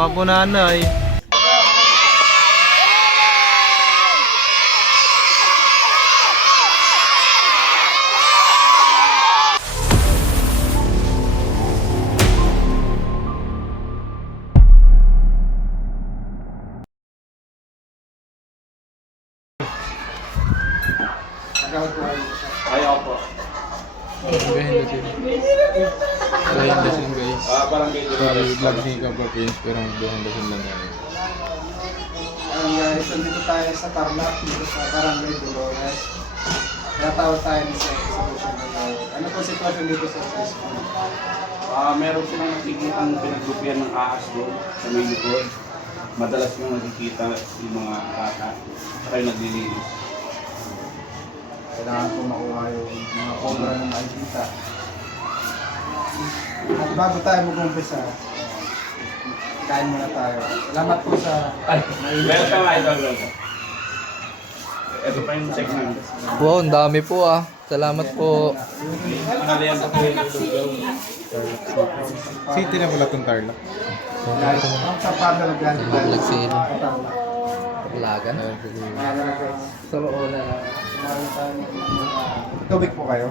nga po nanay. Ayaw po. Gahin na sila. Gahin na sila guys. Parang medyo Sorry, vlog ni Kapapins, pero gahin na sila namin. Guys, nandito tayo sa Tarlac, dito sa Barangay Dolores. Kaya tawag tayo ni sa solution na ano po sitwasyon dito sa school? meron silang nakikitang pinaglupian ng ahas doon sa may likod. Madalas nyo nakikita yung mga bata. Saka yung naglilinis. Kailangan po makuha yung mga cobra na makikita. At bago tayo mag-umpisa, kain muna tayo. Salamat po sa... Meron pa nga ito. Ito pa yung segment. Wow, ang dami po ah. Salamat po. Panalian pa po yung lugaw. City na pala itong Tarlac. Ang sa Padre Grande tayo. Vlog sila. Tarlac. Lagan. Mga guys. Sa na. Tubig po kayo.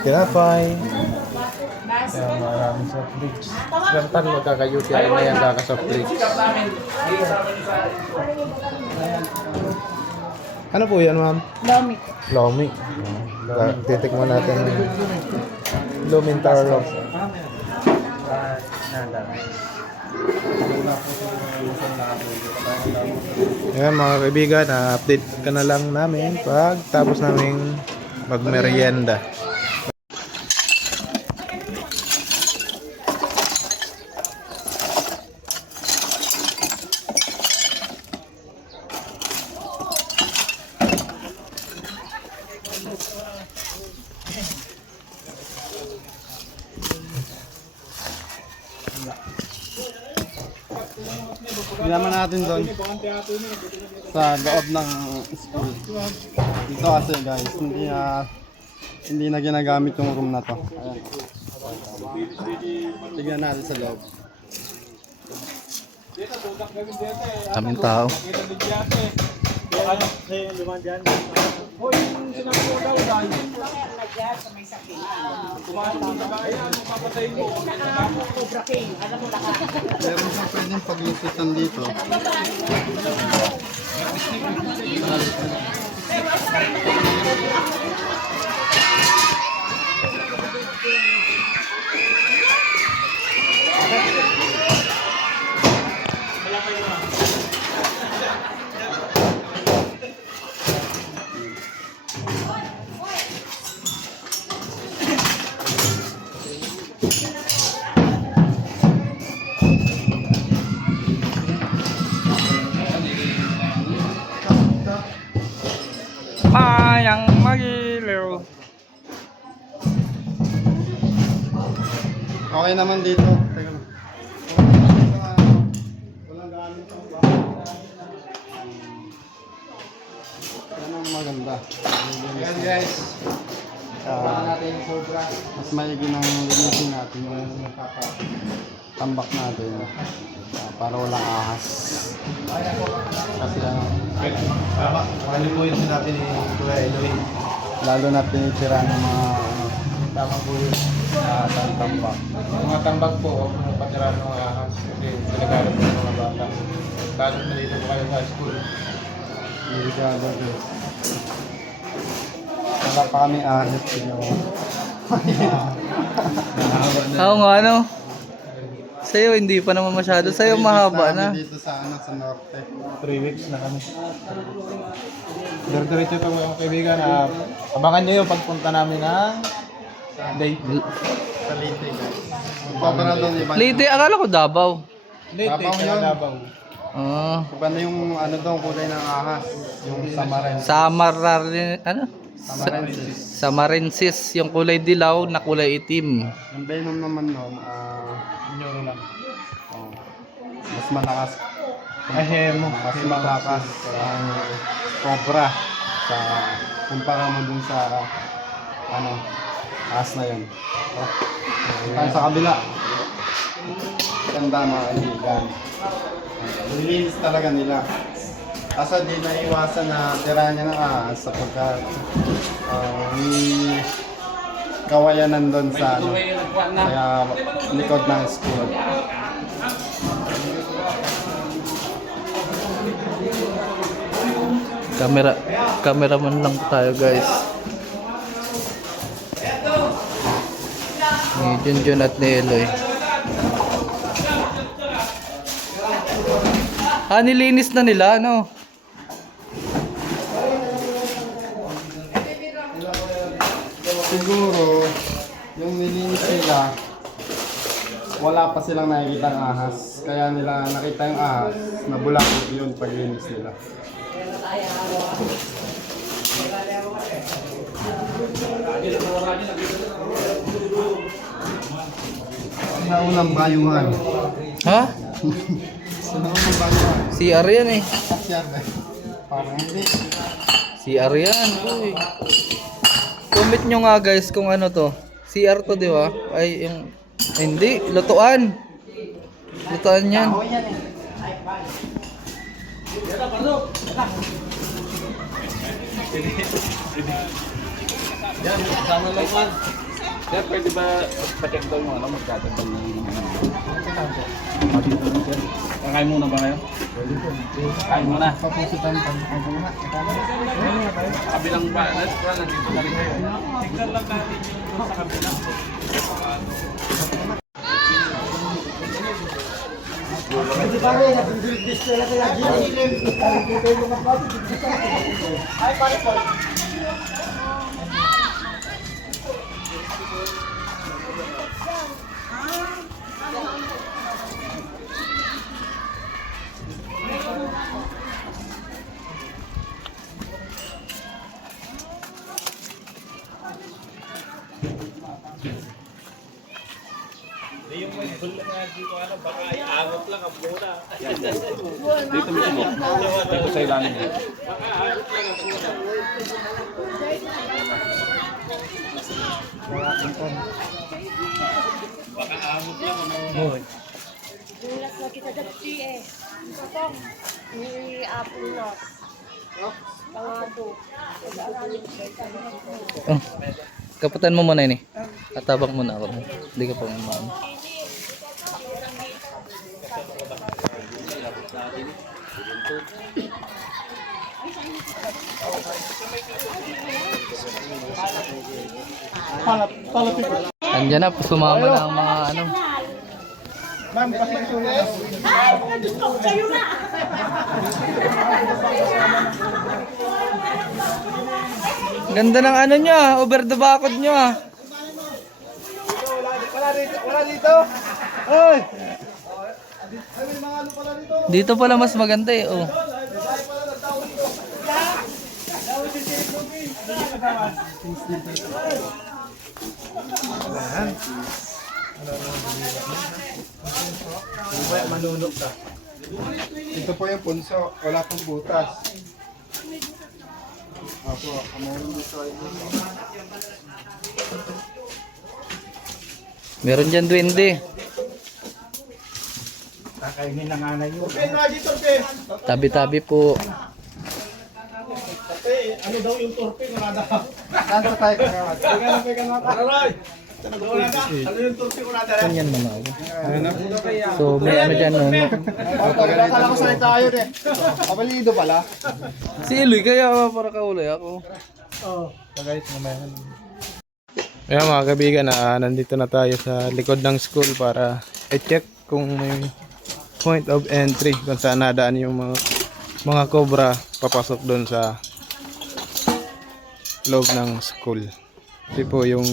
Tinapay. Kaya maraming soft drinks. Gantan magkakayuti ay na yung kaka-soft drinks. Ano po yan, ma'am? Lomi. Lomi. Titikman natin. Lomin Tarlac. Ayan mga kaibigan, update ka na lang namin pag tapos naming magmerienda. Ginaman natin doon sa loob ng school. Dito kasi guys, hindi na ginagamit yung room na to. Ayan. Tignan natin sa loob. Kaming tao. Meron siyang pwedeng paglupitan dito. Mayang magiliw. Okay naman dito. Teka lang. Walang gamit ng yan ang maganda. Ayan guys. Natin yung sobra. Mas maigi ng linisin natin yung tambak natin. Para walang ahas. Kasi Tama, malipuin din natin yung Kuya Eloy. lalo na tinitira ng mga Tama po yun. tambak. Mga tambak po, huwag mong patira ng mga ahas. Kasi sinagamit po ng mga bata. Lalo na dito po kayo sa school. Delikado guys. Wala pa kami ahas. Oo nga ano. Sa'yo hindi pa naman masyado. Sa'yo mahaba na. Dito sa sa norte. 3 weeks na kami. Diretso ito mga kaibigan. Abangan nyo yung pagpunta namin ng date. Sa Leyte guys. Pabara doon iba. Leyte, akala ko Davao. Davao yun. Oo. Iba na yung ano doon kulay ng ahas. Yung samarin. Samarin, ano? Samarensis. Samarensis, yung kulay dilaw na kulay itim. Yung venom naman noon, Nyoro lang. mas malakas. Ahemo. Mas malakas ang cobra sa kumpara mo dun sa ahas na yun. Tayo sa kabila. tanda mga kaibigan. Nilinis talaga nila. Kaso di na iwasan na tira niya ng ahas sapagkat may kawayanan doon sa ano, kaya likod ng school. Cameraman lang tayo guys. Ni Junjun at ni Eloy. Nilinis na nila, no? Siguro, yung nilinis nila, wala pa silang nakikita ng ahas. Kaya nila nakita yung ahas, nabulakot yun paglinis nila. Sa unang bayuhan. Ha? Sa unang bayuhan. CR yan eh. Kasyar na. Parang hindi. CR yan. Uy. Comment nyo nga guys kung ano to. CR to, di ba? Ay, yung... Ay, hindi. Lutuan. Lutuan yan. Ako yan eh. Yan, kasama lang man. Sir, pwede ba pa-check daw yung ano, magkatagal ng Kakain muna ba kayo? Kain muna. Papusitan pa. Kabilang ba? Nandito na rin kayo. Tignan lang natin yung sa kabila. Dito mismo. Dito sa ilalim. Nulas na kita dati eh. Potong. Ni apple na. Pangado. Oh. Kaputan mo muna yun eh. Katabang muna ako. Hindi ka pa maano. Andiyan na, sumama na ang mga ano. Ma'am, pasagsulit. Ganda ng ano nyo ah, over the bakod nyo ah. Wala dito. Oy! Dito pala mas maganda eh, oh. Manunok ka. Ito po yung punso. Wala pong butas. Opo, meron dito ay Meron dyan duwende. kakainin ng anay yun. Tabi-tabi po. Ano daw yung torpe? Wala daw. Saan pa tayo kagawad? Aroy! Ano yung torpe? Wala daw. Ganyan man ako. So may ano dyan no. Kala ko salita tayo eh. Kabalido pala. Si Eloy kaya para kaulay ako. Oo. Guys, mamaya. Ayan mga kaibigan, nandito na tayo sa likod ng school para i-check kung may point of entry kung saan nadaan yung mga cobra papasok doon sa loob ng school. Kasi po yung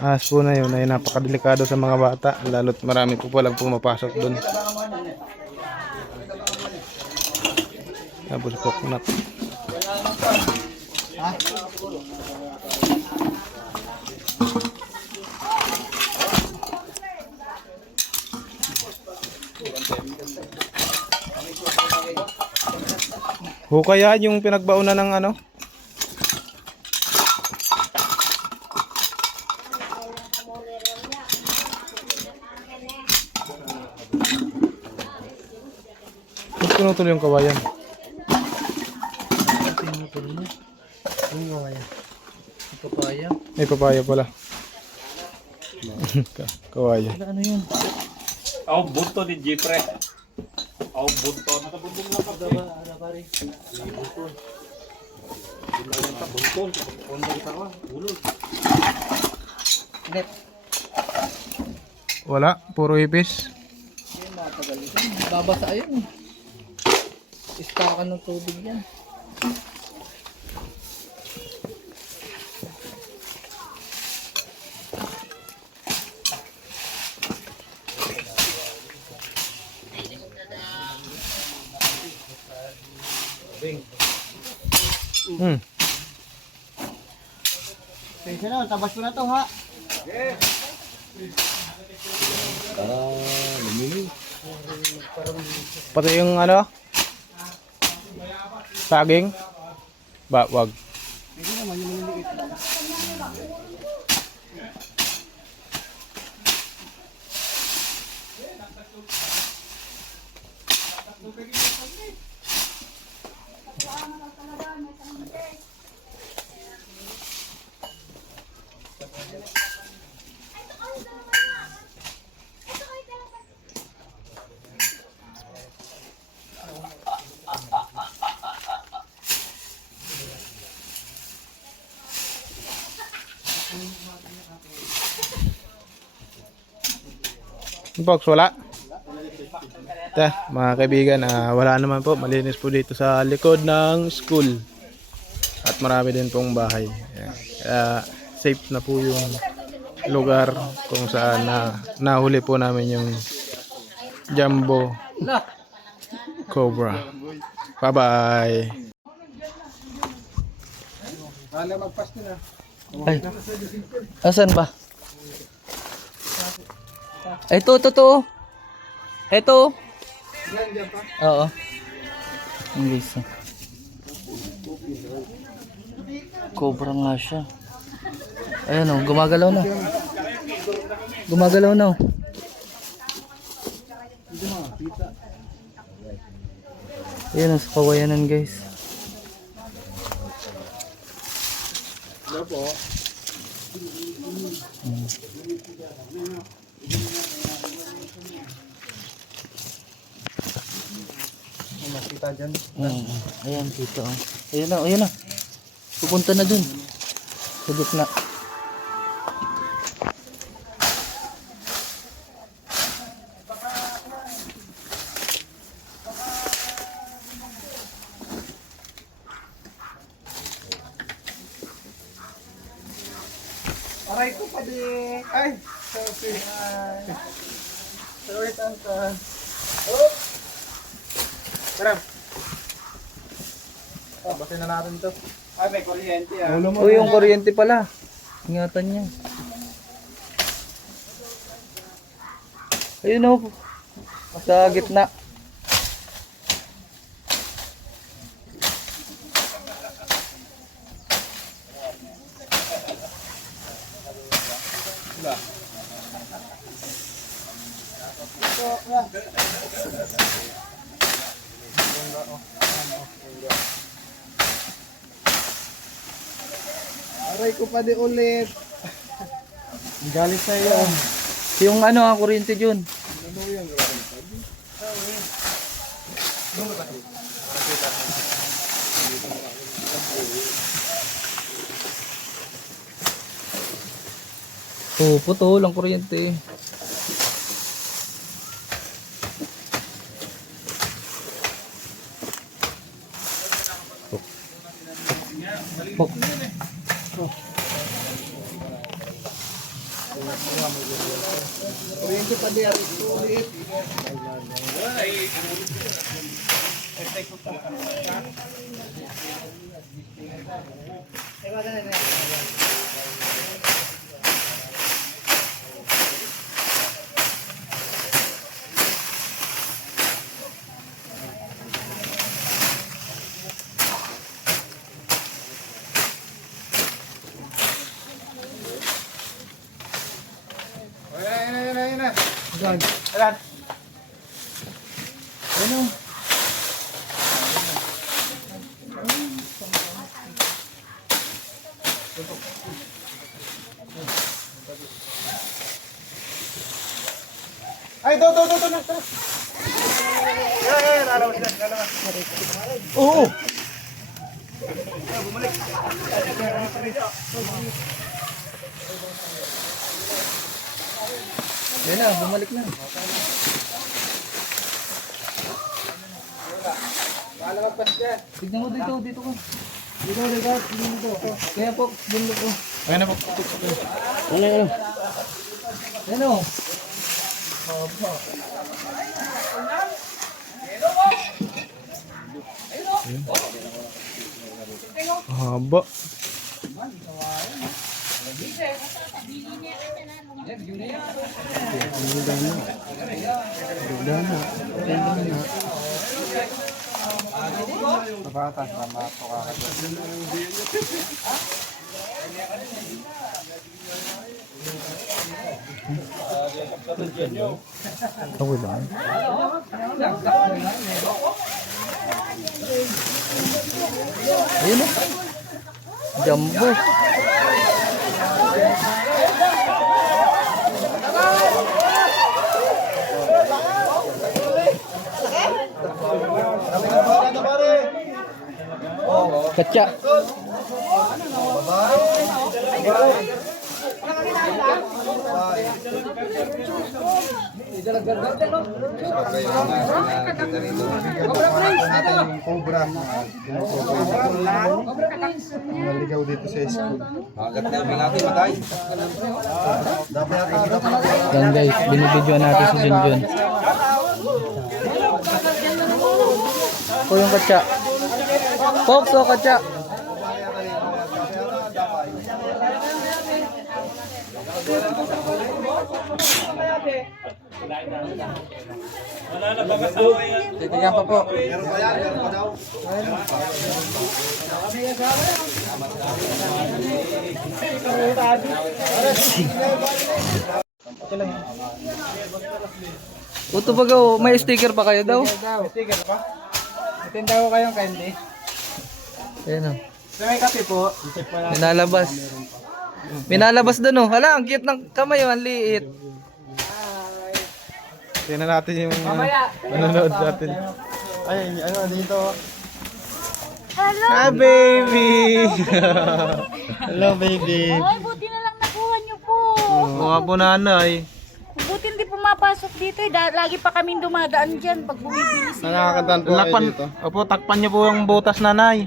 ahas po na yun ay napakadelikado sa mga bata, lalo't marami po palang pumapasok doon. Tapos po kunak. Hukayaan yung pinagbaunan ng ano? pinutol yung kawayan? Pinutol mo. Yung kawayan. Yung papaya. May papaya pala. Kawayan. Ano yun? Ako bunto ni Jeffrey. Ako bunto. Nakabunto lang ka ba? Ano pare? Wala, puro hipis. Babasa yun. Istakan ng tubig yan. Hmm. Sige na, tabas ko na to ha. Pati yung ano? Saging? Wag. Sige naman yung maliliit lang. Box, wala. Ito, mga kaibigan, wala naman po. Malinis po dito sa likod ng school. At marami din pong bahay. Ayan. Kaya safe na po yung lugar kung saan nahuli po namin yung jumbo cobra. Bye-bye. Ay. Asan ba? Ito. Ito. Oo. Ang guys. Cobra nga siya. Ayan o, gumagalaw na. Gumagalaw na. Ayan o, sa kawayanan guys. Makita dyan. Ayan dito. Ayan na. Pupunta na dun. Sa gitna. Aray ko pa di. Ay! Sorry. Sorry, tanta. Oh! Tara. Basin na natin to. Ay, may kuryente ah. Uy, yung kuryente pala. Ingatan niya. Ayun o. Sa gitna. Aray ko pa di ulit. Galit sa iyo. Yung ano ang kuryente dyan. Oh, putol ang kuryente. Oh. Kuryente pa di aray ko ulit. Ayan na. Ayan. Ano? Ay, do. Oo. Yan na, bumalik na. Tignan mo dito ko. Dito. Kaya po, bundok ko. Ayun na po. Yan o. Haba. Bata, tama po kakagod. Okay lang. Ayun o. Jumbo. Kaca. Natin yung cobra. Naligaw dito sa school. Yan guys, binibidyoan natin si Junjun. Ito yung kaca. Pops o kaca. Titigyan pa po. Uto ba go? May sticker pa kayo daw? Sticker pa? Matinda ko kayong candy. Ayan o. May kape po. Minalabas. Minalabas doon o. Hala, ang cute ng kamay o. Ang liit. Tingnan natin yung manonood natin. Ay, ano dito? Hi, baby! Hello, baby. Ay, buti na lang nakuha niyo po. Mga po nanay. Buti hindi pumapasok dito eh. Lagi pa kaming dumadaan dyan pag bumibili sila. Nakakatanto kayo Lakpan, dito. opo, takpan niyo po yung butas nanay.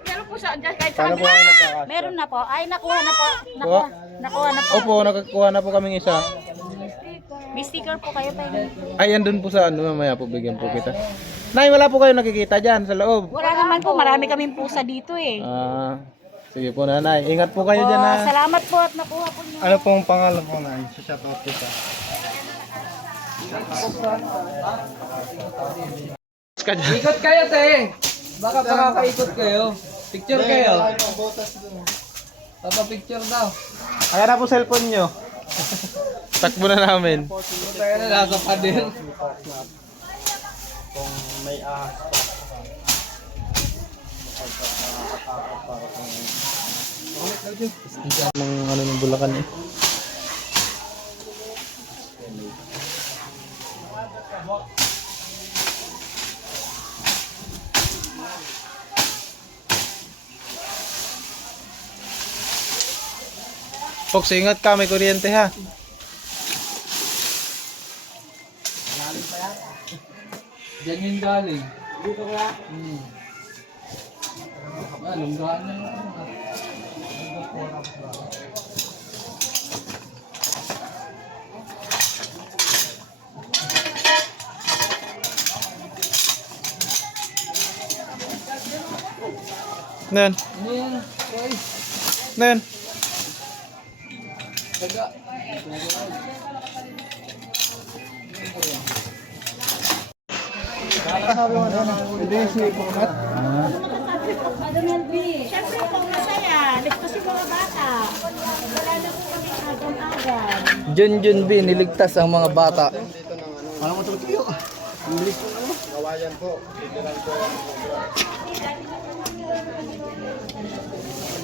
Meron po siya dyan kahit Paano saan. po kayo nagkakasya? Meron na po. Ay, nakuha na po. Nakuha na po. Opo, nakakuha na po kaming isa. May sticker po kayo pa. Ay, andun po sa ano, mamaya po bigyan po kita. Nay, wala po kayo nakikita dyan sa loob. Wala naman po. Marami kaming pusa dito eh. Sige po nanay, ingat po kayo dyan ha. Salamat po at nakuha po niyo. Ano pong pangalan po na? Shoutout kita. Ikot kayo, te. Baka makakaikot kayo. Picture kayo. Papa-picture daw. Kaya na po cellphone nyo. Takbo na namin. Kaya na nasa pa din. Kung may ahas pa. Ng ano ng Bulacan eh. Fox, ingat ka, may kuryente ha. Diyan yung galing. Dito ka? Lunggaan na yun. Nen, Ano yan? Okay. nen. Taga. Siyempre po masaya. Ligtas yung mga bata. Wala na po kami agam-agam. Junjun B, niligtas ang mga bata. Dito ng ano. Alam mo tulog kayo. English po ano? Kawayan po. Literal po.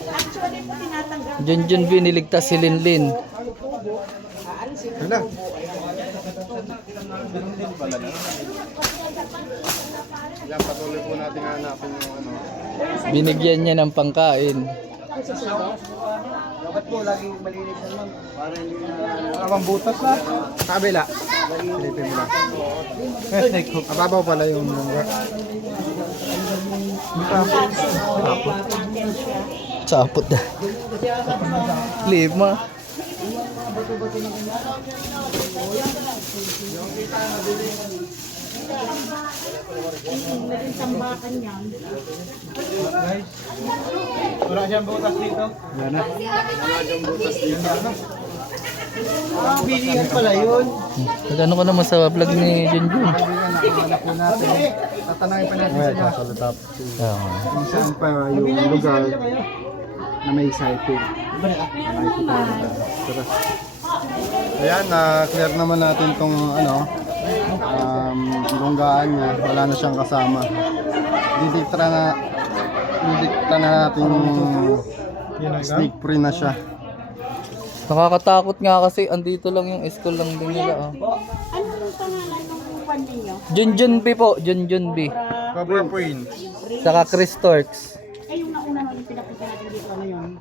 Actually po tinatanggap. Junjun B, niligtas si Linlin. Ano? Yan, patuloy po natin hanapin yung ano. Binigyan niya ng pangkain. Dapat po laging malinis naman para hindi na butas na. Kabila. Silipin mo lang. Ababaw pala yung mungga. Sapot na. Leave mo. Naging tambakan yan. Wala siyang butas dito. Yan na. Bilihan pala yun. Nagano ka naman sa vlog ni Junjun? Nakahanap po natin. Tatanungin pa natin sila. Oo. Kung saan pa yung lugar na may cycle. Ayan, clear naman natin tong ano, lunggaan niya. Wala na siyang kasama. Didikta na natin sneak free na siya. Nakakatakot nga kasi andito lang yung school lang din nila. Oh. Ano yung pangalan ng upan ninyo? Junjun B po, Junjun B. Cobra Point. Saka Chris Torx. Ay, yung nauna nung pinapunta natin dito, ano yun?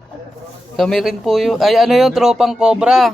Kami rin po yung, ay ano yung tropang Cobra.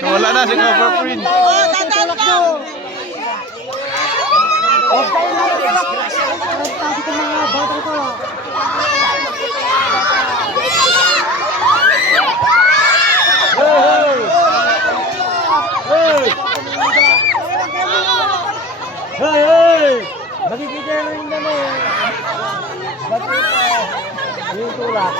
Wala na si Cobra Queen. Makikita na rin naman. Yung tulak.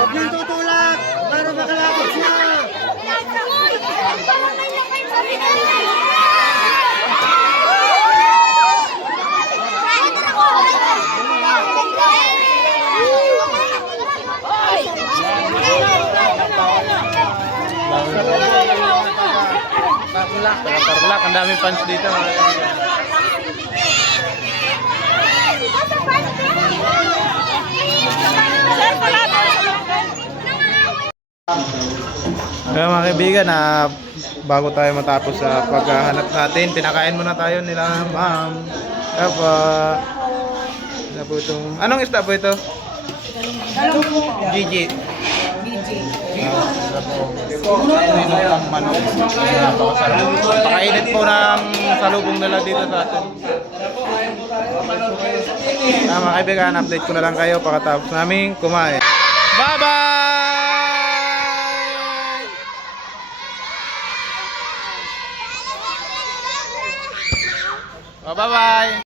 Huwag yung tutulak para makalapit siya. Tarlac, ang daming fans dito mga kaibigan. Kaya mga kaibigan, bago tayo matapos sa paghahanap natin, pinakain muna tayo nila ma'am. Kapa. Ano po itong, anong isda po ito? Gigi. Pakainit po ng salubong nila dito sa atin. Mga kaibigan, update ko na lang kayo pagkatapos namin kumain. Bye-bye! Bye-bye!